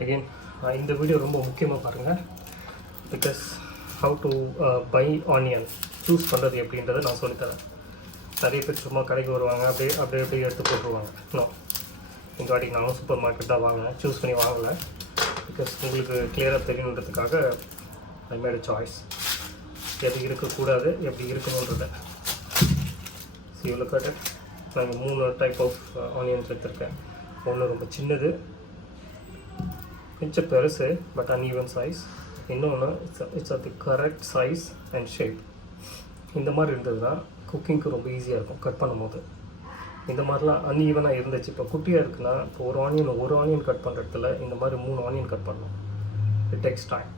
Again இந்த video ரொம்ப முக்கியமாக பாருங்கள். Because how to buy onion choose பண்ணுறது எப்படின்றத நான் சொல்லித்தரேன். நிறைய பேர் சும்மா கடைக்கு வருவாங்க, அப்படியே எடுத்து போட்டுருவாங்க. இன்னும் இந்த வாட்டி நானும் சூப்பர் மார்க்கெட் தான் வாங்கினேன், சூஸ் பண்ணி வாங்கலை. பிகாஸ் உங்களுக்கு கிளியராக தெரியணுன்றதுக்காக ஐ மேட் சாய்ஸ் எப்படி இருக்கக்கூடாது, எப்படி இருக்கணுன்றதை. இவ்வளோ கட்டு நாங்கள் 3 டைப் ஆஃப் ஆனியன்ஸ் எடுத்திருக்கேன். ஒன்று ரொம்ப சின்னது, கொஞ்சம் பெருசு பட் அன்ஈவன் சைஸ். இன்னொன்று it's of the correct size and shape. இந்த மாதிரி இருந்ததுன்னா குக்கிங்க்கு ரொம்ப ஈஸியாக இருக்கும் கட் பண்ணும்போது. இந்த மாதிரிலாம் அன்ஈவனாக இருந்துச்சு. இப்போ குட்டியாக இருக்குன்னா இப்போ ஒரு ஆனியன் கட் பண்ணுற இடத்துல இந்த மாதிரி 3 ஆனியன் கட் பண்ணணும். இட் டேக்ஸ் டைம்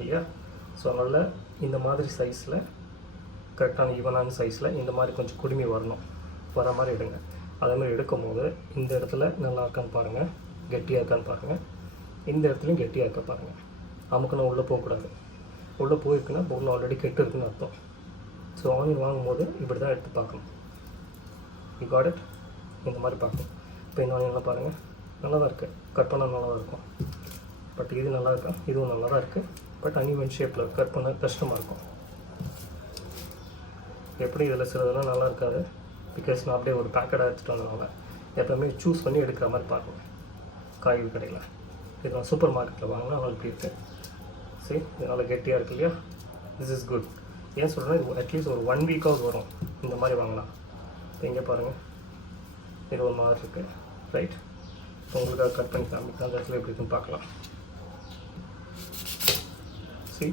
இல்லையா? ஸோ அதனால் இந்த மாதிரி சைஸில் கரெக்டான ஈவனான சைஸில் இந்த மாதிரி கொஞ்சம் குடுமி வர மாதிரி எடுங்க. அதேமாதிரி எடுக்கும் போது இந்த இடத்துல நல்லா இருக்கான்னு பாருங்கள், கெட்டியாக இருக்கான்னு பாருங்கள். இந்த இடத்துலையும் கெட்டியாக இருக்க பாருங்கள். அமுக்குன்னு உள்ளே போகக்கூடாது. உள்ளே போயிருக்குன்னா பொருள் ஆல்ரெடி கெட்டு இருக்குன்னு அர்த்தம். ஸோ ஆனியன் வாங்கும்போது இப்படி தான் எடுத்து பார்க்கணும். You got it. இந்த மாதிரி பார்க்கணும். இப்போ இந்த ஆனியன்லாம் பாருங்கள், நல்லா தான் இருக்குது, கட் பண்ணால் நல்லா தான் இருக்கும். பட் இது நல்லா இருக்கா? இதுவும் நல்லா தான் இருக்குது. பட் அன்இவன் ஷேப்பில் கட் பண்ண கஷ்டமாக இருக்கும். எப்படி இதில் சிலதெல்லாம் நல்லா இருக்காது. பிகாஸ் நான் அப்படியே ஒரு பேக்கெட்டாக எடுத்துகிட்டு வந்ததுனால எப்போவுமே சூஸ் பண்ணி எடுக்கிற மாதிரி பார்க்கணும். காய்கறி கடையில் இது நான் சூப்பர் மார்க்கெட்டில் வாங்கினா அவங்களுக்கு இப்படி இருக்குது. சரி, இதனால் கெட்டியாக இருக்கு இல்லையா? This is good. ஏன் சொல்கிறேன்னா இது அட்லீஸ்ட் ஒரு 1 வீக்காவது வரும் இந்த மாதிரி வாங்கலாம். இப்போ இங்கே பாருங்கள், இது ஒரு மாதிரி இருக்குது. ரைட், இப்போ உங்களுக்காக கட் பண்ணி காமிக்கலாம். அந்த இடத்துல எப்படி இருக்குன்னு பார்க்கலாம். சரி,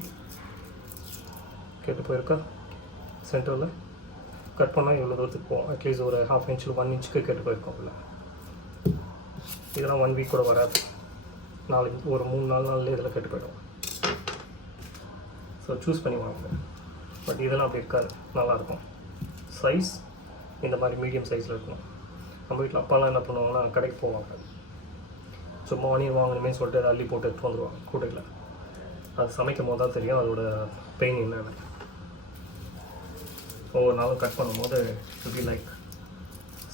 கேட்டு போயிருக்கா? சென்டரில் கட் பண்ணால் இவ்வளோ தூரத்துக்கு போகும். அட்லீஸ்ட் ஒரு 1/2 inch 1 inch கேட்டு போயிருக்கோம். இல்லை, இதெல்லாம் 1 வீக் கூட வராது. ஒரு 3-4 நாள்லேயே இதில் கெட்டு போய்டும். ஸோ சூஸ் பண்ணி வாங்க. பட் இதெல்லாம் அப்படி இருக்காது, நல்லாயிருக்கும். சைஸ் இந்த மாதிரி மீடியம் சைஸில் இருக்கணும். நம்ம வீட்டில் அப்பாலாம் என்ன பண்ணுவாங்கன்னா கடைக்கு போவாங்க, சும்மா ஆனியன் வாங்கணுமே சொல்லிட்டு அதை அள்ளி போட்டு எடுத்து வந்துடுவாங்க கூடையில். அது சமைக்கும் போது தான் தெரியும் அதோட பெயின் என்னென்னு. ஒவ்வொரு நாளும் கட் பண்ணும்போது to be like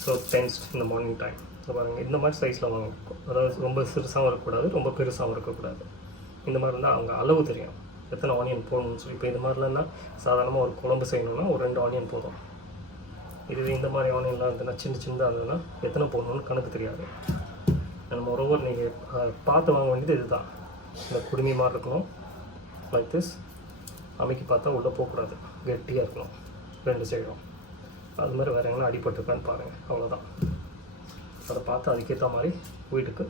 so tensed இந்த மார்னிங் டைம். ஸோ பாருங்கள், இந்த மாதிரி சைஸில் வாங்கிக்கும். அதாவது ரொம்ப சிறுசாகவும் இருக்கக்கூடாது, ரொம்ப பெருசாகவும் இருக்கக்கூடாது. இந்த மாதிரி இருந்தால் அவங்க அளவு தெரியும் எத்தனை ஆனியன் போடணும்னு சொல்லி. இப்போ இது மாதிரிலாம் சாதாரணமாக ஒரு குழம்பு செய்யணும்னா ஒரு 2 ஆனியன் போதும். இதுவே இந்த மாதிரி ஆனியன்லாம் இருந்ததுன்னா சின்னதாக இருந்ததுன்னா எத்தனை போடணும்னு கணக்கு தெரியாது. நம்ம ஒருவர் நீங்கள் பார்த்து வாங்க வேண்டியது இதுதான். இந்த குடுமி மாதிரி இருக்கணும், லைக் திஸ். அமைக்கி பார்த்தா உள்ளே போகக்கூடாது, கெட்டியாக இருக்கணும் 2 சைடும். அது மாதிரி வேறு எங்கன்னா அடிபட்டுருக்கான்னு பாருங்கள், அவ்வளோதான். அதை பார்த்து அதுக்கேற்ற மாதிரி வீட்டுக்கு